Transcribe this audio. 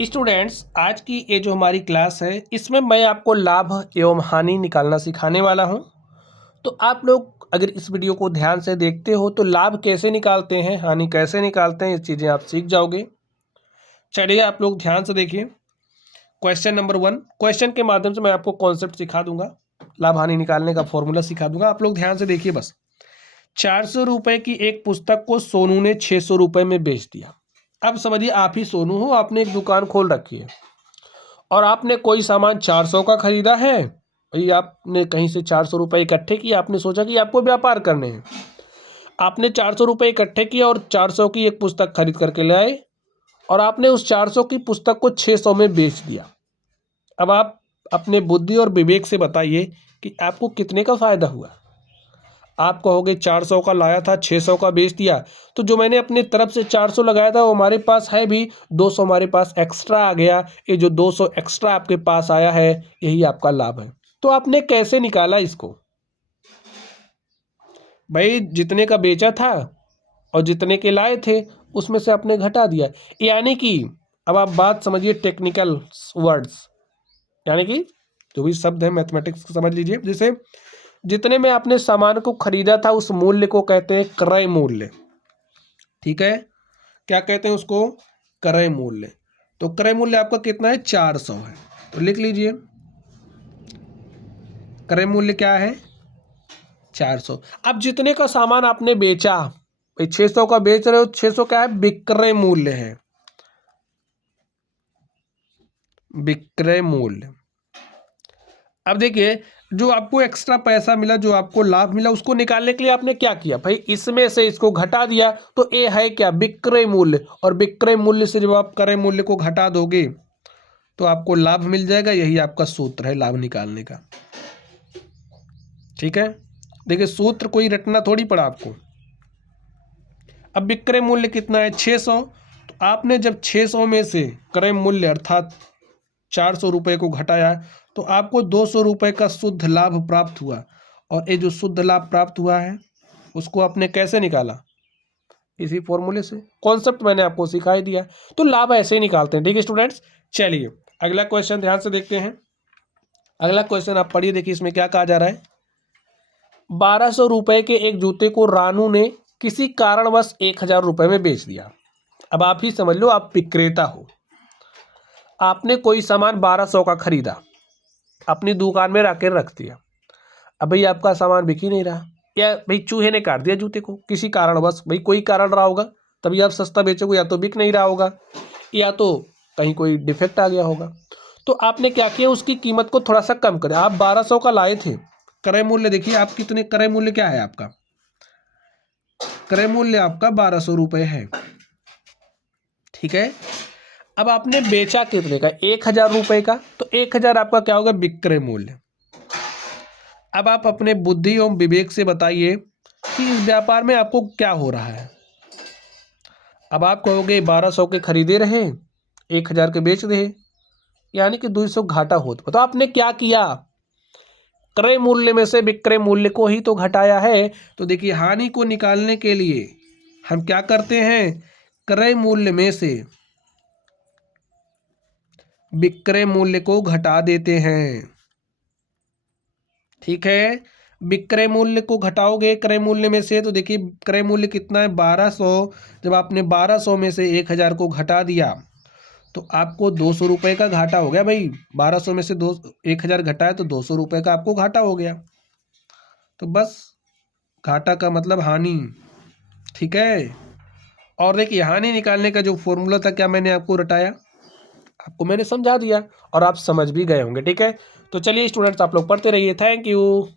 Students, आज की ये जो हमारी क्लास है इसमें मैं आपको लाभ एवं हानि निकालना सिखाने वाला हूं। तो आप लोग अगर इस वीडियो को ध्यान से देखते हो तो लाभ कैसे निकालते हैं, हानि कैसे निकालते हैं, ये चीज़ें आप सीख जाओगे। चलिए आप लोग ध्यान से देखिए। क्वेश्चन नंबर 1, क्वेश्चन के माध्यम से मैं आपको कॉन्सेप्ट सिखा दूंगा, लाभ हानि निकालने का फॉर्मूला सिखा दूंगा। आप लोग ध्यान से देखिए बस। 400 रुपये की एक पुस्तक को सोनू ने 600 रुपये में बेच दिया। अब समझिए आप ही सोनू हो, आपने एक दुकान खोल रखी है और आपने कोई सामान 400 का खरीदा है। भाई आपने कहीं से 400 रुपये इकट्ठे किए, आपने सोचा कि आपको व्यापार करने हैं। आपने 400 रुपये इकट्ठे किए और 400 की एक पुस्तक खरीद करके ले आए और आपने उस 400 की पुस्तक को 600 में बेच दिया। अब आप अपने बुद्धि और विवेक से बताइए कि आपको कितने का फायदा हुआ। आप कहोगे 400 का लाया था, 600 का बेच दिया, तो जो मैंने अपनी तरफ से 400 लगाया था वो हमारे पास है भी, 200 हमारे पास एक्स्ट्रा आ गया। ये जो 200 एक्स्ट्रा आपके पास आया है यही आपका लाभ है। तो आपने कैसे निकाला इसको? भाई जितने का बेचा था और जितने के लाए थे उसमें से आपने घटा दिया। यानी कि अब आप बात समझिए, टेक्निकल वर्ड्स, यानी कि जो भी शब्द है मैथमेटिक्स को समझ लीजिए। जैसे जितने में आपने सामान को खरीदा था उस मूल्य को कहते हैं क्रय मूल्य। ठीक है, क्या कहते हैं उसको? क्रय मूल्य। तो क्रय मूल्य आपका कितना है? 400 है। तो लिख लीजिए, क्रय मूल्य क्या है? 400। अब जितने का सामान आपने बेचा, 600 का बेच रहे हो, 600 क्या है? विक्रय मूल्य है, विक्रय मूल्य। अब देखिए, जो आपको एक्स्ट्रा पैसा मिला, जो आपको लाभ मिला, उसको निकालने के लिए आपने क्या किया? भाई इसमें से इसको घटा दिया। तो ये है क्या? विक्रय मूल्य। और विक्रय मूल्य से जब आप क्रय मूल्य को घटा दोगे तो आपको लाभ मिल जाएगा। यही आपका सूत्र है लाभ निकालने का। ठीक है, देखिए सूत्र कोई रटना थोड़ी पड़ा आपको। अब विक्रय मूल्य कितना है? 600। तो आपने जब 600 में से क्रय मूल्य अर्थात 400 रुपये को घटाया तो आपको 200 रुपये का शुद्ध लाभ प्राप्त हुआ। और ये जो शुद्ध लाभ प्राप्त हुआ है उसको आपने कैसे निकाला? इसी फॉर्मूले से। कॉन्सेप्ट मैंने आपको सिखा ही दिया। तो लाभ ऐसे ही निकालते हैं। ठीक है स्टूडेंट्स, चलिए अगला क्वेश्चन ध्यान से देखते हैं। अगला क्वेश्चन आप पढ़िए, देखिए इसमें क्या कहा जा रहा है। 1200 रुपये के एक जूते को रानू ने किसी कारणवश 1000 रुपये में बेच दिया। अब आप ही समझ लो, आप विक्रेता हो, आपने कोई सामान 1200 का खरीदा, अपनी दुकान में रख दिया। अब भाई आपका सामान बिक ही नहीं रहा, या भाई चूहे ने काट दिया जूते को किसी कारणवश, भाई कोई कारण रहा होगा तभी आप सस्ता बेचोगे। या तो बिक नहीं रहा होगा, या तो कहीं कोई डिफेक्ट आ गया होगा। तो आपने क्या किया? उसकी कीमत को थोड़ा सा कम करें। आप 1200 का लाए थे, क्रय मूल्य देखिए आप कितने, क्रय मूल्य क्या है आपका? क्रय मूल्य आपका 1200 रुपये है। ठीक है, अब आपने बेचा कितने का? 1000 रुपये का। तो 1000 आपका क्या होगा? विक्रय मूल्य। अब आप अपने बुद्धि एवं विवेक से बताइए कि इस व्यापार में आपको क्या हो रहा है। अब आप कहोगे 1200 के खरीदे रहे, 1000 के बेच दे, यानी कि 200 घाटा होता। तो आपने क्या किया? क्रय मूल्य में से विक्रय मूल्य को ही तो घटाया है। तो देखिए, हानि को निकालने के लिए हम क्या करते हैं? क्रय मूल्य में से विक्रय मूल्य को घटा देते हैं। ठीक है, विक्रय मूल्य को घटाओगे क्रय मूल्य में से, तो देखिए क्रय मूल्य कितना है? 1200। जब आपने 1200 में से 1000 को घटा दिया तो आपको 200 रुपये का घाटा हो गया। भाई 1200 में से 1000 घटाया तो 200 रुपये का आपको घाटा हो गया। तो बस घाटा का मतलब हानि। ठीक है, और देखिए हानि निकालने का जो फॉर्मूला था, क्या मैंने आपको रटाया? आपको मैंने समझा दिया और आप समझ भी गए होंगे। ठीक है, तो चलिए स्टूडेंट्स, आप लोग पढ़ते रहिए। Thank you.